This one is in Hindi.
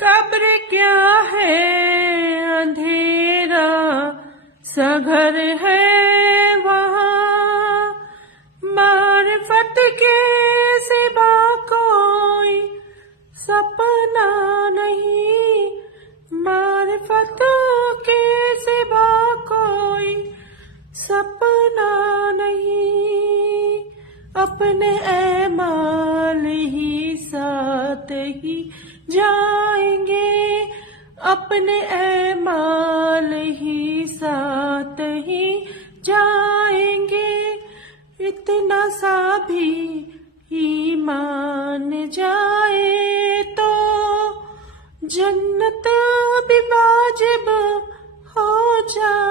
कब्र क्या है अंधेरा सा घर है वहाँ, मारिफत के सिवा कोई सपना नहीं, मारिफत के सिवा कोई सपना नहीं। अपने ऐमाल ही साथ ही जाएंगे, अपने ऐमाल ही साथ ही जाएंगे। इतना सा भी ईमान जाए तो जन्नत भी वाजिब हो जाए।